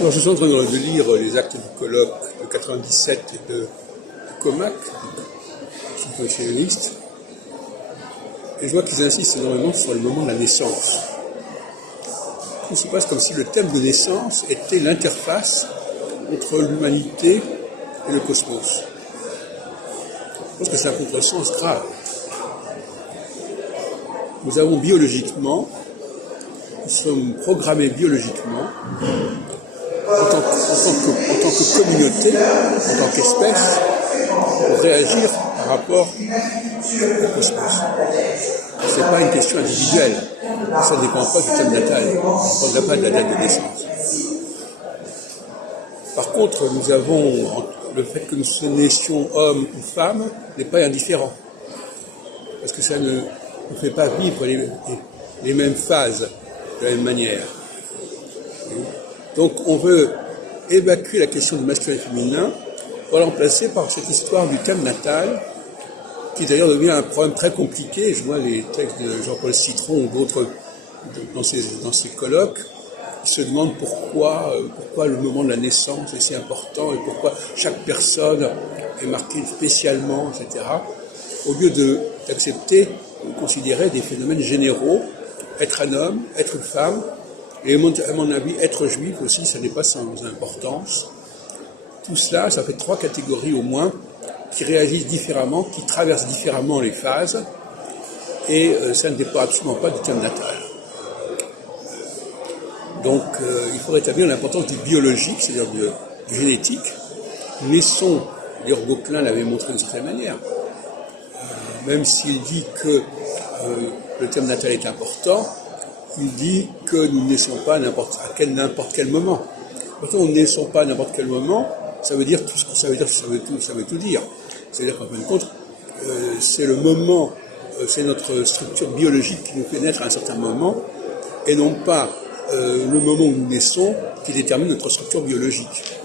Alors, je suis en train de lire les actes du colloque de 97 et de Comac, constitutionnaliste, et je vois qu'ils insistent énormément sur le moment de la naissance. Il se passe comme si le thème de naissance était l'interface entre l'humanité et le cosmos. Je pense que c'est un contresens grave. Nous avons biologiquement, nous sommes programmés biologiquement, en tant que communauté, en tant qu'espèce, pour réagir par rapport au cosmos. Ce n'est pas une question individuelle, ça ne dépend pas du thème natal, ça ne dépend pas de la date de naissance. Par contre, nous avons, le fait que nous naissions hommes ou femmes n'est pas indifférent, parce que ça ne nous fait pas vivre les mêmes phases de la même manière. Donc on veut évacuer la question du masculin et féminin pour la remplacer par cette histoire du thème natal, qui d'ailleurs devient un problème très compliqué. Je vois les textes de Jean-Paul Citron ou d'autres dans ces colloques, qui se demandent pourquoi le moment de la naissance est si important et pourquoi chaque personne est marquée spécialement, etc. Au lieu d'accepter, de considérer des phénomènes généraux, être un homme, être une femme, et à mon avis, être juif aussi, ça n'est pas sans importance. Tout cela, ça fait 3 catégories au moins, qui réagissent différemment, qui traversent différemment les phases, et ça ne dépend absolument pas du thème natal. Donc, il faut rétablir l'importance du biologique, c'est-à-dire du génétique. Nous naissons, d'ailleurs Gauquelin l'avait montré d'une certaine manière, même s'il dit que le thème natal est important, il dit que nous ne naissons pas à n'importe quel moment. Quand nous ne naissons pas à n'importe quel moment, ça veut dire tout ce que ça veut dire, ça veut tout dire. C'est-à-dire qu'en fin de compte, c'est le moment, c'est notre structure biologique qui nous fait naître à un certain moment, et non pas le moment où nous naissons qui détermine notre structure biologique.